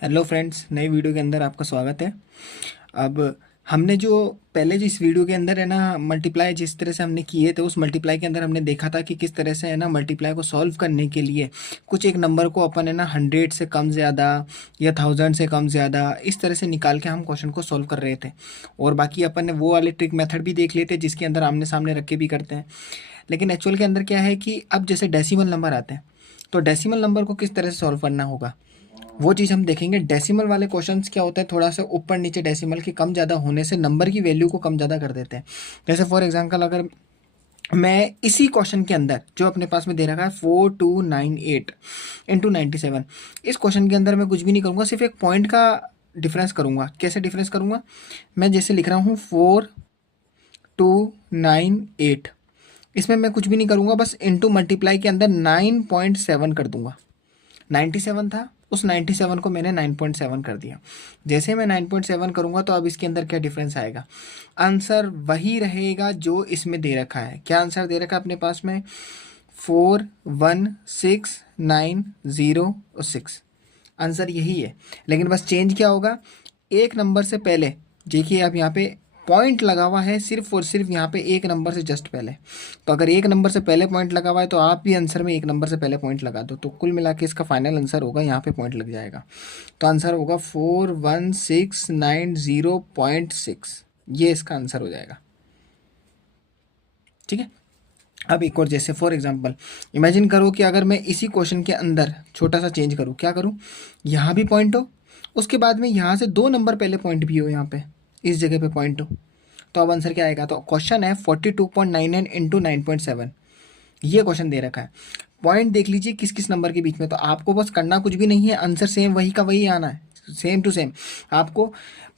Hello friends, नई video के अंदर आपका स्वागत है। अब हमने जो पहले जो इस वीडियो के अंदर है ना मल्टीप्लाई जिस तरह से हमने किए थे, उस मल्टीप्लाई के अंदर हमने देखा था कि किस तरह से है ना मल्टीप्लाई को सॉल्व करने के लिए कुछ एक नंबर को अपन है ना 100 से कम ज़्यादा या 1000 से कम ज़्यादा इस तरह से निकाल के हम क्वेश्चन को सॉल्व कर रहे थे। और बाकी अपन ने वो वाले ट्रिक मेथड भी देख लिए थे जिसके अंदर आमने सामने रख के भी करते हैं। लेकिन एक्चुअल के अंदर क्या है कि अब जैसे डेसिमल नंबर आते हैं तो डेसिमल नंबर को किस तरह से सॉल्व करना होगा वो चीज़ हम देखेंगे। डेसिमल वाले क्वेश्चंस क्या होता है, थोड़ा सा ऊपर नीचे डेसिमल के कम ज़्यादा होने से नंबर की वैल्यू को कम ज़्यादा कर देते हैं। जैसे फॉर एग्जांपल अगर मैं इसी क्वेश्चन के अंदर जो अपने पास में दे रखा है 4298 इंटू 97, इस क्वेश्चन के अंदर मैं कुछ भी नहीं करूँगा, सिर्फ एक पॉइंट का डिफरेंस करूँगा। कैसे डिफरेंस करूँगा, मैं जैसे लिख रहा हूँ 4298, इसमें मैं कुछ भी नहीं करूँगा, बस इंटू मल्टीप्लाई के अंदर 9.7 कर दूंगा। 97 था, उस 97 को मैंने 9.7 कर दिया। जैसे मैं 9.7 करूँगा तो अब इसके अंदर क्या डिफरेंस आएगा, आंसर वही रहेगा जो इसमें दे रखा है। क्या आंसर दे रखा है अपने पास में, 41690 आंसर यही है। लेकिन बस चेंज क्या होगा, एक नंबर से पहले देखिए आप यहाँ पे पॉइंट लगा हुआ है सिर्फ और सिर्फ यहाँ पे एक नंबर से जस्ट पहले। तो अगर एक नंबर से पहले पॉइंट लगा हुआ है तो आप भी आंसर में एक नंबर से पहले पॉइंट लगा दो, तो कुल मिला के इसका फाइनल आंसर होगा, यहाँ पे पॉइंट लग जाएगा तो आंसर होगा 41690.6। ये इसका आंसर हो जाएगा। ठीक है। अब एक और, जैसे फॉर एग्जांपल इमेजिन करो कि अगर मैं इसी क्वेश्चन के अंदर छोटा सा चेंज करूँ, क्या करूँ, यहाँ भी पॉइंट हो, उसके बाद में यहाँ से 2 नंबर पहले पॉइंट भी हो, यहाँ पे इस जगह पे पॉइंट हो, तो अब आंसर क्या आएगा। तो क्वेश्चन है 42.99 इंटू 9.7, ये क्वेश्चन दे रखा है। पॉइंट देख लीजिए किस किस नंबर के बीच में, तो आपको बस करना कुछ भी नहीं है, आंसर सेम वही का वही आना है, सेम टू सेम। आपको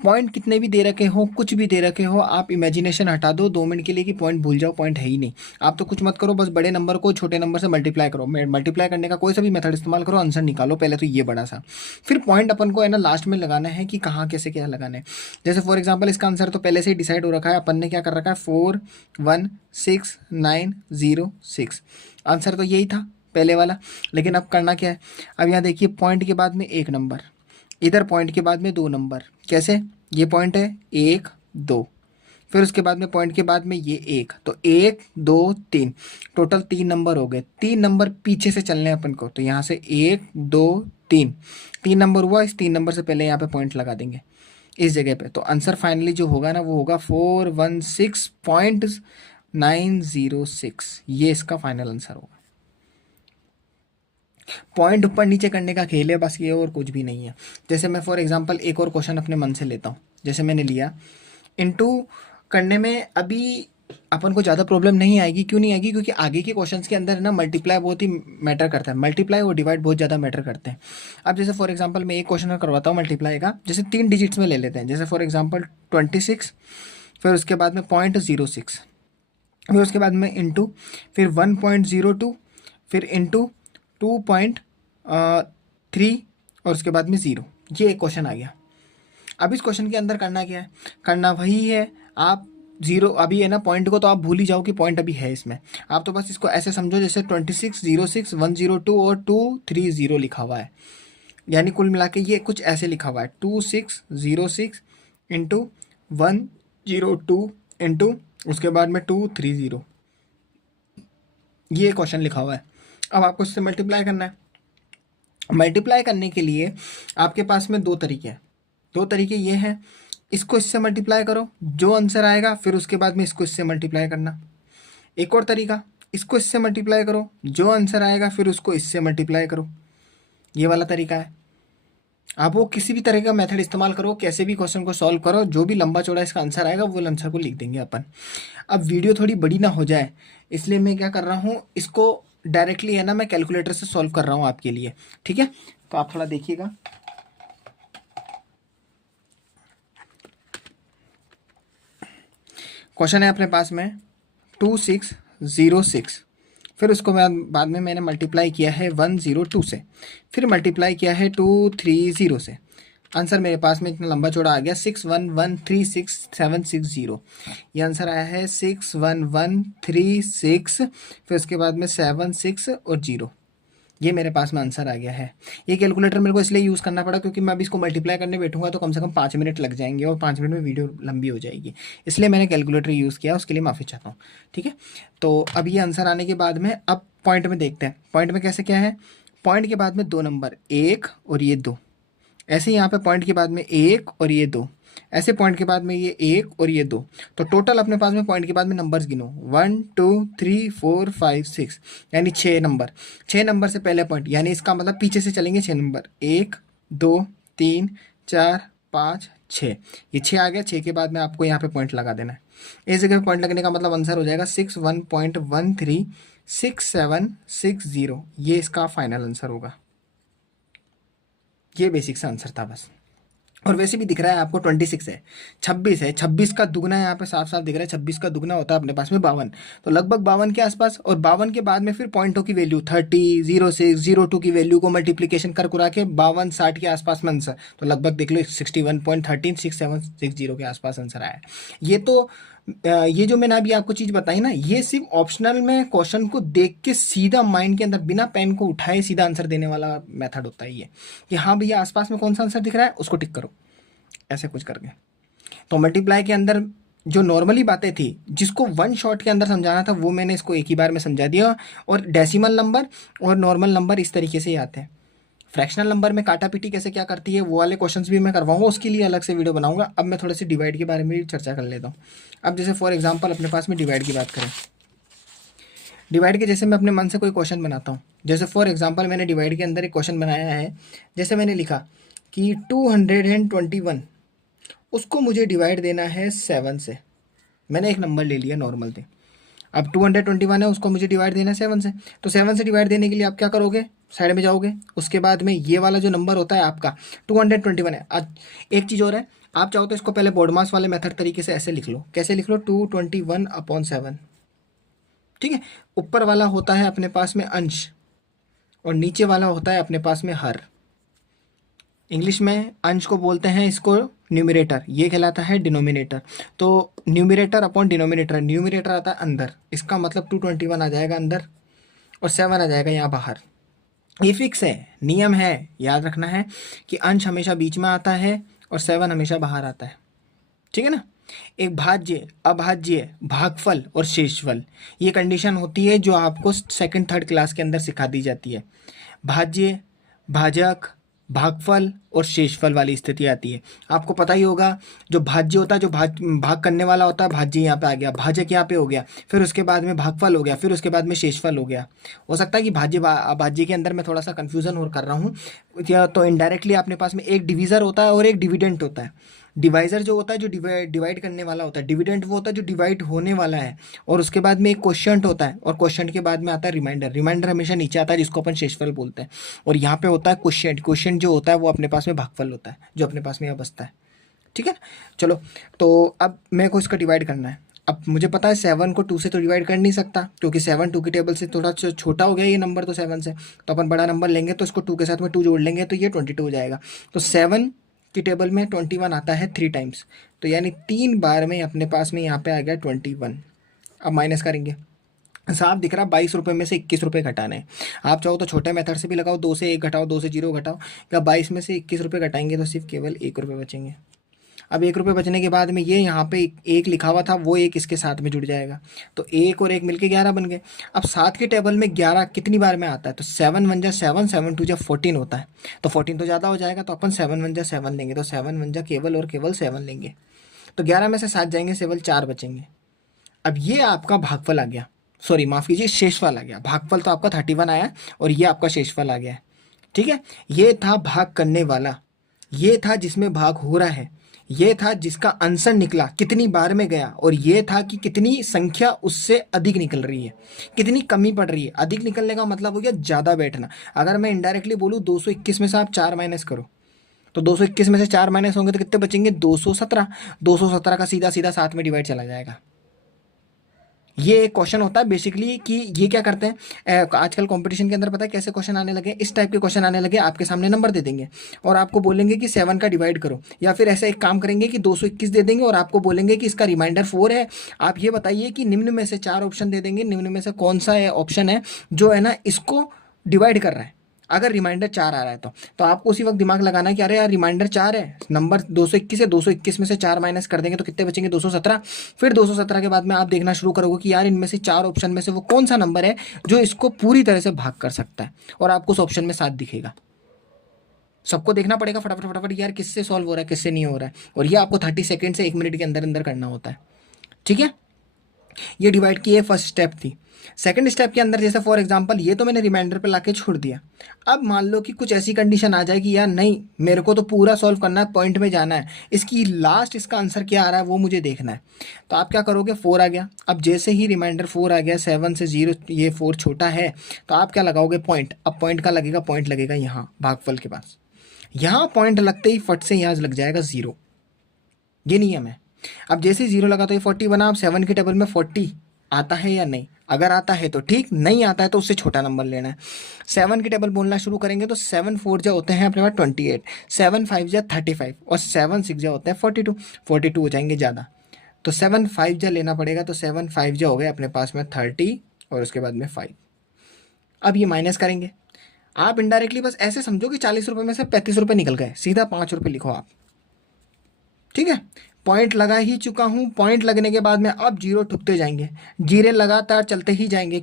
पॉइंट कितने भी दे रखे हो, कुछ भी दे रखे हो, आप इमेजिनेशन हटा दो 2 मिनट के लिए कि पॉइंट भूल जाओ, पॉइंट है ही नहीं। आप तो कुछ मत करो, बस बड़े नंबर को छोटे नंबर से मल्टीप्लाई करो, मल्टीप्लाई करने का कोई सा भी मेथड इस्तेमाल करो, आंसर निकालो पहले तो ये बड़ा सा, फिर पॉइंट अपन को है ना लास्ट में लगाना है कि कहाँ कैसे क्या लगाना है। जैसे फॉर एग्जाम्पल इसका आंसर तो पहले से ही डिसाइड हो रखा है, अपन ने क्या कर रखा है 41690 आंसर तो यही था पहले वाला। लेकिन अब करना क्या है, अब यहाँ देखिए पॉइंट के बाद में एक नंबर, इधर पॉइंट के बाद में 2 नंबर, कैसे, ये पॉइंट है 1 2, फिर उसके बाद में पॉइंट के बाद में ये 1, तो 1 2 3, टोटल 3 नंबर हो गए। 3 नंबर पीछे से चलने हैं अपन को, तो यहाँ से 1 2 3, 3 नंबर हुआ, इस 3 नंबर से पहले यहाँ पे पॉइंट लगा देंगे इस जगह पे, तो आंसर फाइनली जो होगा ना वो होगा 416.906, ये इसका फाइनल आंसर होगा। पॉइंट ऊपर नीचे करने का खेल है बस, ये और कुछ भी नहीं है। जैसे मैं फॉर एग्जांपल एक और क्वेश्चन अपने मन से लेता हूँ, जैसे मैंने लिया इनटू करने में अभी अपन को ज़्यादा प्रॉब्लम नहीं आएगी। क्यों नहीं आएगी, क्योंकि आगे के क्वेश्चंस के अंदर ना मल्टीप्लाई बहुत ही मैटर करता है, मल्टीप्लाई और डिवाइड बहुत ज़्यादा मैटर करते हैं। अब जैसे फॉर एग्जांपल मैं एक क्वेश्चन करवाता हूँ मल्टीप्लाई का, जैसे 3 डिजिट्स में ले लेते हैं, जैसे फॉर एग्जांपल 26, फिर उसके बाद में 0.06, फिर उसके बाद में इंटू, फिर 1.02, फिर इंटू 2.3 और उसके बाद में 0, ये एक क्वेश्चन आ गया। अब इस क्वेश्चन के अंदर करना क्या है, करना वही है, आप 0 अभी है ना, पॉइंट को तो आप भूल ही जाओ कि पॉइंट अभी है इसमें। आप तो बस इसको ऐसे समझो जैसे 26 06 102 और 230 लिखा हुआ है, यानी कुल मिला के ये कुछ ऐसे लिखा हुआ है 2606 इंटू 102 इंटू उसके बाद में 230, ये क्वेश्चन लिखा हुआ है। अब आपको इससे मल्टीप्लाई करना है। मल्टीप्लाई करने के लिए आपके पास में 2 तरीके हैं। 2 तरीके ये हैं, इसको इससे मल्टीप्लाई करो, जो आंसर आएगा फिर उसके बाद में इसको इससे मल्टीप्लाई करना। एक और तरीका, इसको इससे मल्टीप्लाई करो, जो आंसर आएगा फिर उसको इससे मल्टीप्लाई करो, ये वाला तरीका है। आप वो किसी भी तरह का मेथड इस्तेमाल करो, कैसे भी क्वेश्चन को सॉल्व करो, जो भी लंबा चौड़ा इसका आंसर आएगा वो आंसर को लिख देंगे अपन। अब वीडियो थोड़ी बड़ी ना हो जाए, इसलिए मैं क्या कर रहा हूँ, इसको डायरेक्टली है ना मैं कैलकुलेटर से सॉल्व कर रहा हूँ आपके लिए। ठीक है, तो आप थोड़ा देखिएगा। क्वेश्चन है अपने पास में 2606, फिर उसको बाद में मैंने मल्टीप्लाई किया है 102 से, फिर मल्टीप्लाई किया है 230 से। आंसर मेरे पास में इतना लंबा चौड़ा आ गया 61136760, ये आंसर आया है 611366, फिर उसके बाद में 76 और 0, ये मेरे पास में आंसर आ गया है। ये कैलकुलेटर मेरे को इसलिए यूज़ करना पड़ा क्योंकि मैं अभी इसको मल्टीप्लाई करने बैठूंगा तो कम से कम 5 मिनट लग जाएंगे और 5 मिनट में वीडियो लंबी हो जाएगी, इसलिए मैंने कैलकुलेटर यूज़ किया, उसके लिए माफ़ी चाहता हूँ। ठीक है, तो अब ये आंसर आने के बाद में अब पॉइंट में देखते हैं, पॉइंट में कैसे क्या है। पॉइंट के बाद में 2 नंबर, 1 और ये 2, ऐसे ही यहाँ पे पॉइंट के बाद में 1 और ये 2, ऐसे पॉइंट के बाद में ये 1 और ये 2, तो टोटल अपने पास में पॉइंट के बाद में नंबर्स गिनो 1 2 3 4 5 6, यानी 6 नंबर। 6 नंबर से पहले पॉइंट, यानी इसका मतलब पीछे से चलेंगे 6 नंबर, 1 2 3 4 5 6, ये 6 आ गया। 6 के बाद में आपको यहाँ पे पॉइंट लगा देना है। इस जगह पॉइंट लगने का मतलब आंसर हो जाएगा 61.136760, ये इसका फाइनल आंसर होगा। ये बेसिक सा आंसर था बस। और वैसे भी दिख रहा है आपको 26 है, 26 है, 26 का दुगना यहाँ पे साफ साफ दिख रहा है, 26 का दुगना होता है अपने पास में 52, तो लगभग 52 के आसपास। और 52 के बाद में फिर पॉइंटों की वैल्यू 30, 06, 02 की वैल्यू को मल्टीप्लीकेशन कर कुरा के 52, 60 के आसपास में आंसर, तो लगभग देख लो 61.136760 के आसपास आंसर आया है। ये तो ये जो मैंने अभी आपको चीज़ बताई ना, ये सिर्फ ऑप्शनल में क्वेश्चन को देख के सीधा माइंड के अंदर बिना पेन को उठाए सीधा आंसर देने वाला मेथड होता है ये, कि हाँ भैया आसपास में कौन सा आंसर दिख रहा है उसको टिक करो, ऐसे कुछ करके। तो मल्टीप्लाई के अंदर जो नॉर्मली बातें थी जिसको वन शॉट के अंदर समझाना था वो मैंने इसको एक ही बार में समझा दिया। और डेसिमल नंबर और नॉर्मल नंबर इस तरीके से ही आते हैं। फ्रैक्शनल नंबर में काटा पीटी कैसे क्या करती है वो वाले क्वेश्चंस भी मैं करवाऊंगा, उसके लिए अलग से वीडियो बनाऊंगा। अब मैं थोड़े से डिवाइड के बारे में भी चर्चा कर लेता हूँ। अब जैसे फॉर एग्जांपल अपने पास में डिवाइड की बात करें, डिवाइड के जैसे मैं अपने मन से कोई क्वेश्चन बनाता हूँ। जैसे फॉर एग्जांपल मैंने डिवाइड के अंदर एक क्वेश्चन बनाया है, जैसे मैंने लिखा कि 221, उसको मुझे डिवाइड देना है 7 से। मैंने एक नंबर ले लिया नॉर्मल थे, अब 221 है, उसको मुझे डिवाइड देना है 7 से। तो 7 से डिवाइड देने के लिए आप क्या करोगे, साइड में जाओगे, उसके बाद में ये वाला जो नंबर होता है आपका 221 है। आज एक चीज़ और है, आप चाहो तो इसको पहले बोर्ड मास वाले मेथड तरीके से ऐसे लिख लो। कैसे लिख लो, 221/7। ठीक है, ऊपर वाला होता है अपने पास में अंश और नीचे वाला होता है अपने पास में हर। इंग्लिश में अंश को बोलते हैं इसको न्यूमरेटर, ये कहलाता है डिनोमिनेटर। तो न्यूमरेटर अपॉन डिनोमिनेटर, न्यूमरेटर आता है अंदर, इसका मतलब 221 आ जाएगा अंदर और 7 आ जाएगा यहाँ बाहर। ये फिक्स है, नियम है, याद रखना है कि अंश हमेशा बीच में आता है और 7 हमेशा बाहर आता है। ठीक है ना। एक भाज्य, अभाज्य, भागफल और शेषफल, ये कंडीशन होती है जो आपको सेकंड थर्ड क्लास के अंदर सिखा दी जाती है। भाज्य, भाजक, भागफल और शेषफल वाली स्थिति आती है। आपको पता ही होगा, जो भाज्य होता है, जो भाग करने वाला होता है, भाज्य यहाँ पे आ गया, भाजक यहाँ पे हो गया, फिर उसके बाद में भागफल हो गया, फिर उसके बाद में शेषफल हो गया। हो सकता है कि भाज्य के अंदर मैं थोड़ा सा कंफ्यूजन और कर रहा हूँ, या तो इनडायरेक्टली अपने पास में एक डिवीज़र होता है और एक डिविडेंट होता है। डिवाइज़र जो होता है जो डिवाइड करने वाला होता है, डिविडेंट वो होता है जो डिवाइड होने वाला है, और उसके बाद में एक क्वोशिएंट होता है, और क्वोशिएंट के बाद में आता है रिमाइंडर। रिमाइंडर हमेशा नीचे आता है जिसको अपन शेषफल बोलते हैं, और यहाँ पे होता है क्वोशिएंट। क्वोशिएंट जो होता है वो अपने पास में भागफल होता है जो अपने पास में यहाँ बचता है। ठीक है, चलो, तो अब मेरे को इसका डिवाइड करना है। अब मुझे पता है 7 को 2 से तो डिवाइड कर नहीं सकता, क्योंकि 7 2 की टेबल से थोड़ा छोटा हो गया ये नंबर तो 7 से, तो अपन बड़ा नंबर लेंगे तो इसको 2 के साथ में 2 जोड़ लेंगे तो ये 22 हो जाएगा। तो 7 की टेबल में 21 आता है 3 टाइम्स, तो यानी 3 बार में अपने पास में यहाँ पे आ गया 21। अब माइनस करेंगे, साफ दिख रहा 22 रुपये में से 21 रुपये घटाने हैं। आप चाहो तो छोटे मेथड से भी लगाओ, 2 से 1 घटाओ, 2 से 0 घटाओ, या 22 में से 21 रुपये घटाएंगे तो सिर्फ केवल 1 रुपये बचेंगे। अब 1 रुपये बचने के बाद में ये यहाँ पे एक लिखा हुआ था, वो एक इसके साथ में जुड़ जाएगा, तो 1 और 1 मिलके 11 बन गए। अब 7 की टेबल में 11 कितनी बार में आता है, तो 7 1 जा 7, 7 2 जा 14 होता है, तो 14 तो ज़्यादा हो जाएगा, तो अपन 7 1 जा 7 लेंगे, तो 7 1 जा केवल और केवल 7 लेंगे, तो 11 में से 7 जाएंगे, केवल 4 बचेंगे। अब ये आपका भागफल आ गया, सॉरी माफ़ कीजिए, शेषफल आ गया। भागफल तो आपका 31 आया और ये आपका शेषफल आ गया है। ठीक है, ये था भाग करने वाला, ये था जिसमें भाग हो रहा है, ये था जिसका आंसर निकला कितनी बार में गया, और ये था कि कितनी संख्या उससे अधिक निकल रही है, कितनी कमी पड़ रही है। अधिक निकलने का मतलब हो गया ज़्यादा बैठना। अगर मैं इनडायरेक्टली बोलूँ 221 में से आप 4 माइनस करो, तो 221 में से 4 माइनस होंगे तो कितने बचेंगे, 217। 217 का सीधा सीधा 7 में डिवाइड चला जाएगा। ये एक क्वेश्चन होता है बेसिकली कि ये क्या करते हैं, आजकल कंपटीशन के अंदर पता है कैसे क्वेश्चन आने लगे, इस टाइप के क्वेश्चन आने लगे, आपके सामने नंबर दे देंगे और आपको बोलेंगे कि 7 का डिवाइड करो, या फिर ऐसा एक काम करेंगे कि 221 दे देंगे और आपको बोलेंगे कि इसका रिमाइंडर 4 है। आप ये बताइए कि निम्न में से 4 ऑप्शन दे देंगे, निम्न में से कौन सा है ऑप्शन है जो है ना इसको डिवाइड कर रहा है, अगर रिमाइंडर 4 आ रहा है तो आपको उसी वक्त दिमाग लगाना है कि अरे यार रिमाइंडर 4 है, नंबर 221 है, 221 में से 4 माइनस कर देंगे तो कितने बचेंगे, 217। फिर 217 के बाद में आप देखना शुरू करोगे कि यार इनमें से 4 ऑप्शन में से वो कौन सा नंबर है जो इसको पूरी तरह से भाग कर सकता है, और आपको उस ऑप्शन में 7 दिखेगा। सबको देखना पड़ेगा फटाफट फटाफट यार किससे सॉल्व हो रहा है किससे नहीं हो रहा है, और ये आपको 30 सेकेंड से 1 मिनट के अंदर अंदर करना होता है। ठीक है, ये डिवाइड की ये फर्स्ट स्टेप थी। सेकंड स्टेप के अंदर जैसे फॉर एग्जांपल ये तो मैंने रिमाइंडर पे लाके छोड़ दिया। अब मान लो कि कुछ ऐसी कंडीशन आ जाए कि यार नहीं मेरे को तो पूरा सॉल्व करना है, पॉइंट में जाना है, इसकी लास्ट इसका आंसर क्या आ रहा है वो मुझे देखना है। तो आप क्या करोगे, 4 आ गया, अब जैसे ही रिमाइंडर 4 आ गया, 7 से 0 ये 4 छोटा है, तो आप क्या लगाओगे, पॉइंट। अब पॉइंट का लगेगा, पॉइंट लगेगा यहाँ भागफल के पास। यहाँ पॉइंट लगते ही फट से यहाँ लग जाएगा 0, ये नियम है। अब जैसे ही 0 लगा तो ये 40 बना। अब 7 के टेबल में 40 आता है या नहीं, अगर आता है तो ठीक, नहीं आता है तो उससे छोटा नंबर लेना है। 7 की टेबल बोलना शुरू करेंगे तो 7 4 जा होते हैं अपने पास 28, 7 5 जा 35 और 7 6 जा होता है 42, 42 हो जाएंगे ज़्यादा, तो 7 5 जा लेना पड़ेगा, तो 7 5 जा हो गए अपने पास में 30 और उसके बाद में 5। अब ये माइनस करेंगे, आप इनडायरेक्टली बस ऐसे समझो कि 40 रुपये में से 35 रुपये निकल गए, सीधा 5 रुपये लिखो आप। ठीक है, पॉइंट लगा ही चुका हूँ, पॉइंट लगने के बाद में अब 0 ठुकते जाएंगे, जीरे लगातार चलते ही जाएंगे,